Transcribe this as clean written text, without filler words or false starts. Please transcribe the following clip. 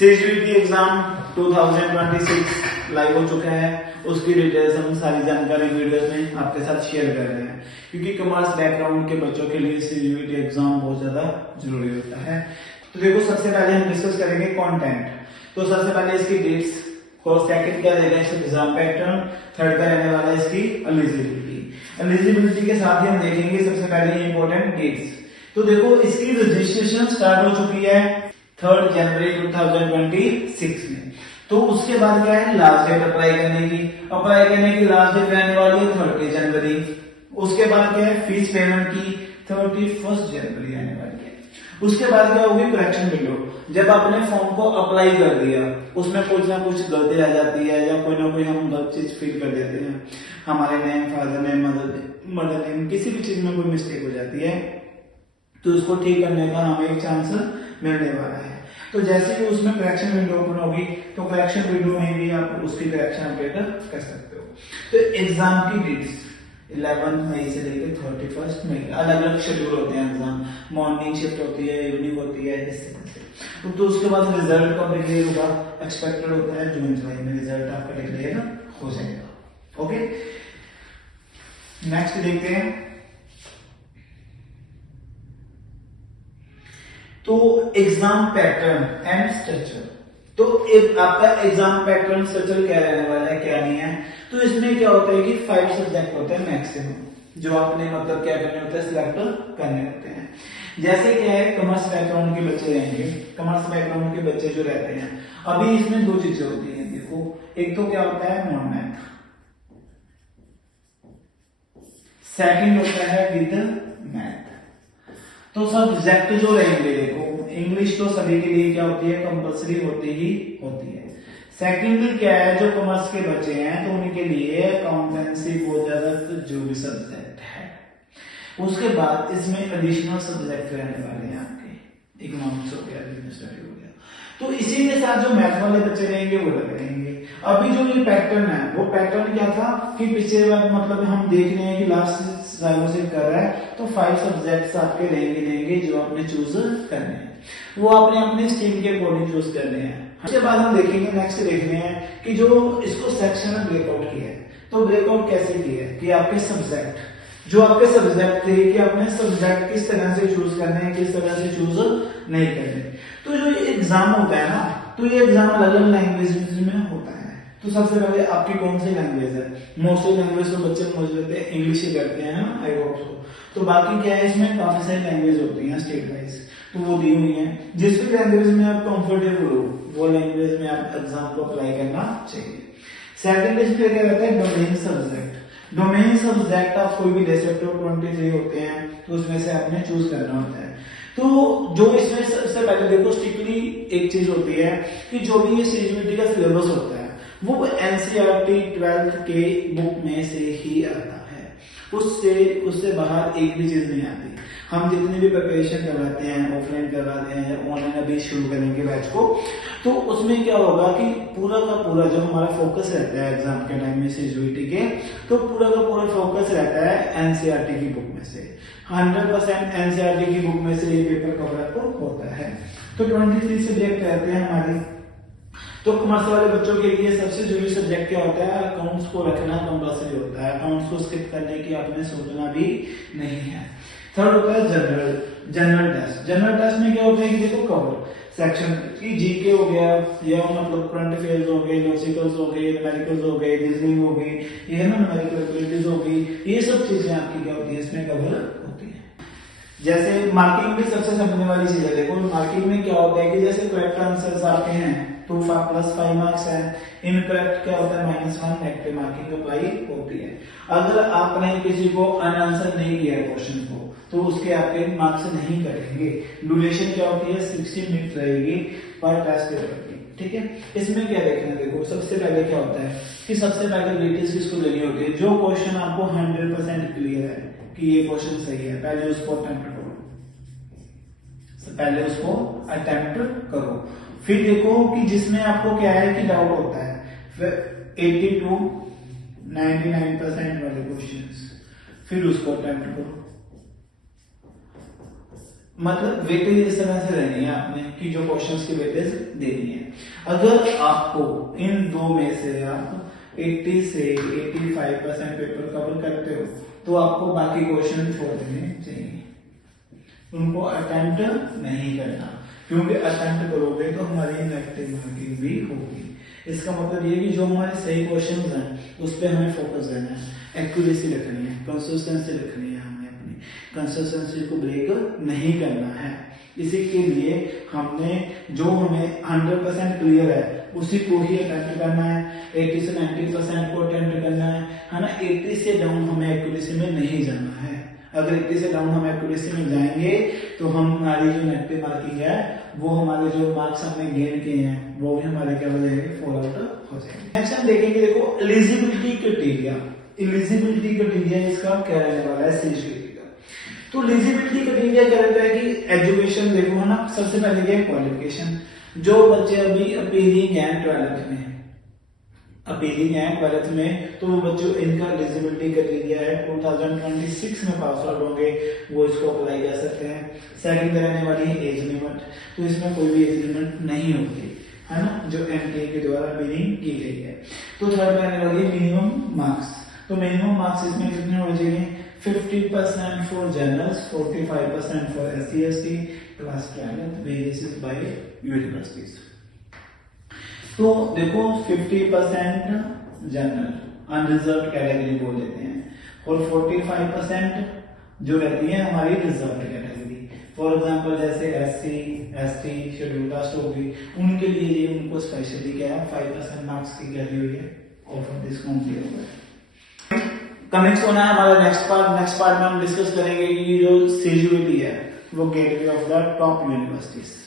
CGT exam 2026 live हो चुका है। उसकी डिटेल्स हम सारी जानकारी वीडियो में आपके साथ शेयर कर रहे हैं, क्योंकि कॉमर्स बैकग्राउंड के बच्चों के लिए सीजीटी एग्जाम बहुत ज्यादा जरूरी होता है। तो देखो, सबसे पहले हम डिस्कस करेंगे कंटेंट। तो सबसे पहले इसकी डेट्स, और सेकंड क्या रहेगा इसका एग्जाम पैटर्न, थर्ड का रहने वाला है इसकी एलिजिबिलिटी के साथ ही हम देखेंगे सबसे पहले इंपॉर्टेंट डेट्स। तो देखो, इसकी रजिस्ट्रेशन स्टार्ट हो चुकी है 3 जनवरी 2026 में। तो उसके बाद क्या है, लास्ट डेट अप्लाई करने की लास्ट डेट रहने वाली है 30 जनवरी। उसके बाद क्या है, फीस पेमेंट की 31 जनवरी आने वाली है। उसके बाद क्या होगी, करेक्शन विंडो। जब आपने फॉर्म को अप्लाई कर दिया, उसमें कुछ ना कुछ गलती आ जाती है या कोई ना कोई हम गलत चीज फिल कर देते हैं, हमारे name, father name, mother name, किसी भी चीज में कोई मिस्टेक हो जाती है, तो उसको ठीक करने का हमें एक चांस मिलने वाला है। तो जैसे ही उसमें करेक्शन विंडो ओपन होगी, तो करेक्शन विंडो में भी आप उसकी करेक्शन अपडेट कर सकते हो। तो एग्जाम की डेट्स 11 मई से लेकर 31 मई, अलग अलग शेड्यूल होते हैं एग्जाम। मॉर्निंग शिफ्ट होती है, इवनिंग होती है, इस तरह से। तो उसके बाद रिजल्ट कब डिक्लेयर होगा, एक्सपेक्टेड होता है जून जुलाई में रिजल्ट आपका डिक्लेयर हो जाएगा। ओके, नेक्स्ट देखते हैं। तो एग्जाम पैटर्न एंड स्ट्रक्चर। तो आपका एग्जाम पैटर्न स्ट्रक्चर क्या रहने वाला है, क्या नहीं है। तो इसमें क्या होता है कि 5 सब्जेक्ट होते हैं मैक्सिमम, जो आपने मतलब क्या करने होते हैं, सिलेक्ट करने होते हैं। जैसे क्या है, कॉमर्स बैकग्राउंड के बच्चे रहेंगे, कॉमर्स बैकग्राउंड के बच्चे जो रहते हैं, अभी इसमें 2 चीजें होती हैं। देखो, एक तो क्या होता है नॉन मैथ, सेकंड होता है विद मैथ। तो सब्जेक्ट जो रहेंगे, देखो इंग्लिश तो सभी के लिए क्या होती है, कंपलसरी होती है। सेकंड क्या है, जो कॉमर्स के बच्चे हैं तो उनके लिए अकाउंटेंसी बहुत ज्यादा जरूरी सब्जेक्ट है। उसके बाद इसमें एडिशनल सब्जेक्ट रहने वाले हैं आपके, इकोनॉमिक्स हो गया, बिजनेस स्टडी हो गया। तो इसी के साथ जो मैथ वाले बच्चे रहेंगे वो रहेंगे। अभी जो ये पैटर्न है, वो पैटर्न क्या था कि पिछले बार मतलब हम देख रहे हैं कि लास्ट सालों से कर रहा है, तो 5 सब्जेक्ट्स आपके रहेंगे जो आपने चूज करने हैं, वो आपने अपने स्ट्रीम के अकॉर्डिंग चूज करने हैं। उसके बाद हम देखेंगे, नेक्स्ट देख रहे हैं कि जो इसको सेक्शन में ब्रेकआउट किया है, तो ब्रेकआउट कैसे किया है कि आपके सब्जेक्ट थे कि आपने सब्जेक्ट किस तरह से चूज करने हैं, किस तरह से चूज नहीं करने। तो जो ये एग्जाम होता है ना, तो ये एग्जाम अलग अलग लैंग्वेज में होता है। तो सबसे पहले आपकी कौन सी लैंग्वेज है, मोस्टली लैंग्वेज तो बच्चे मुझे लगते हैं इंग्लिश ही करते हैं ना, आई होप सो। तो बाकी क्या है, इसमें काफी सारी लैंग्वेज होती है स्टेट वाइज, तो वो दी हुई है। जिस भी लैंग्वेज में आप कंफर्टेबल हो, वो लैंग्वेज में आप एग्जाम को अप्लाई करना चाहिए। सेकंड इसमें क्या रहता है, डोमेन सब्जेक्ट। डोमेन सब्जेक्ट आप कोई भी ले सकते हो, 23 होते हैं, तो उसमें से आपने चूज करना होता है। तो जो इसमें सबसे पहले देखो, स्ट्रिक्टली एक चीज होती है कि जो भी ये सीजीपीटी का सिलेबस होता है, वो एनसीईआरटी 12th के बुक में से ही आता है। उससे बाहर एक भी चीज नहीं आती। हम जितनी भी प्रिपरेशन करवाते हैं, ऑफलाइन करवाते हैं, ऑनलाइन अभी शुरू करेंगे बैच को, तो उसमें क्या होगा कि पूरा का पूरा जो हमारा फोकस रहता है एग्जाम के टाइम में सीजीपीटी के, तो पूरा का पूरा फोकस रहता है एनसीईआरटी की बुक में से। 100% एनसीईआरटी की बुक में से ये पेपर कवर अप होता है। तो 23 सब्जेक्ट रहते हैं हमारे। तो कॉमर्स वाले बच्चों के लिए सबसे जरूरी सब्जेक्ट क्या होता है, अकाउंट्स को रखना कंपल्सरी होता है। अकाउंट्स को स्किप करने की आपने सोचना भी नहीं है। थर्ड होता है जनरल टेस्ट। जनरल टेस्ट में क्या होता है कि देखो, कवर सेक्शन की जीके हो गया, या मतलब करंट अफेयर्स हो गए, लॉजिकल्स हो गए, न्यूमेरिकल्स हो गए, रीजनिंग हो गई, ये ना न्यूमेरिकल एबिलिटीज हो गई, ये सब चीजें आपकी क्या होती है, इसमें कवर होती है। जैसे मार्किंग भी सबसे समझने वाली चीज है। देखो, मार्किंग में क्या होता है कि जैसे करेक्ट आंसर्स आते हैं तो +5 मार्क्स है, इनकरेक्ट क्या होता है -1, नेगेटिव मार्किंग अप्लाई होती है। अगर आपने किसी को अनआंसर नहीं किया है क्वेश्चन को, तो उसके आपके मार्क्स नहीं कटेंगे। ड्यूरेशन क्या होती है, 60 मिनट रहेगी पर टेस्ट पेपर की, ठीक है। इसमें क्या देखना, देखो सबसे पहले क्या होता है कि सबसे पहले वेटेज किसको देनी होती है, जो क्वेश्चन आपको 100% क्लियर है कि ये क्वेश्चन सही है, पहले उसको अटेम्प्ट करो। फिर देखो कि जिसमें आपको क्या है कि डाउट होता है, फिर 80 to 99% वाले क्वेश्चंस, फिर उसको अटेम्प्ट करो। मतलब वेटेज इस तरह से रहनी है आपने कि जो क्वेश्चंस की वेटेज देनी है। अगर आपको इन दो में से आप 80 से 85% पेपर कवर करते हो तो आपको बाकी क्वेश्चन छोड़ देने चाहिए, उनको अटेम्प्ट नहीं करना, क्योंकि अटेम्प्ट करोगे तो हमारी नेगेटिव मार्किंग भी होगी। इसका मतलब ये कि जो हमारे सही क्वेश्चन हैं उस पर हमें फोकस देना है, एक्यूरेसी रखनी है, कंसिस्टेंसी रखनी है, हमें अपनी कंसिस्टेंसी को ब्रेक नहीं करना है। इसी के लिए हमने जो हमें 100% क्लियर है उसी को ही अटेम्प्ट करना है, 80 से 90% को अटेम्प्ट करना है ना। 80 से डाउन हमें एक्यूरेसी में नहीं जाना है। अगर 80 से डाउन हम एक्यूरेसी में जाएंगे तो हमारी जो नेगेटिव मार्किंग है वो हमारे जो मार्क्स हमने गेन किए हैं वो भी हमारे क्या हो जाएंगे, फॉल आउट हो जाएंगे। नेक्स्ट हम देखेंगे, देखो एलिजिबिलिटी क्राइटेरिया। एलिजिबिलिटी क्राइटेरिया इसका क्या रहने वाला है, CGPA का। तो एलिजिबिलिटी क्राइटेरिया क्या रहता है कि एजुकेशन देखो है ना, सबसे पहले क्या क्वालिफिकेशन। जो बच्चे अभी अपीयरिंग है 12th में, अपीलिंग है 12th में, तो वो बच्चों इनका एलिजिबिलिटी क्राइटेरिया है 2026 में पास आउट होंगे वो इसको अप्लाई कर सकते हैं। सेकंड रहने वाली है एज लिमिट, तो इसमें कोई भी एज लिमिट नहीं होती है ना, जो MTA के द्वारा अपीलिंग की गई है। तो थर्ड रहने वाली है मिनिमम मार्क्स। तो मिनिमम मार्क्स इसमें कितने होने चाहिए, 50% for generals, 45% for SC ST, class 12 varies by universities. तो देखो 50% जनरल अनरिजर्व कैटेगरी बोल देते हैं, और 45% जो रहती है हमारी रिजर्व कैटेगरी। फॉर एग्जांपल जैसे SC ST शेड्यूल कास्ट होगी, उनके लिए ये उनको स्पेशली क्या है 5% मार्क्स की क्या दी हुई है, ऑफर डिस्काउंट दिया हुआ है। कमिंग होना है हमारा नेक्स्ट पार्ट में हम डिस्कस करेंगे कि जो CGPA है वो gateway of the top universities.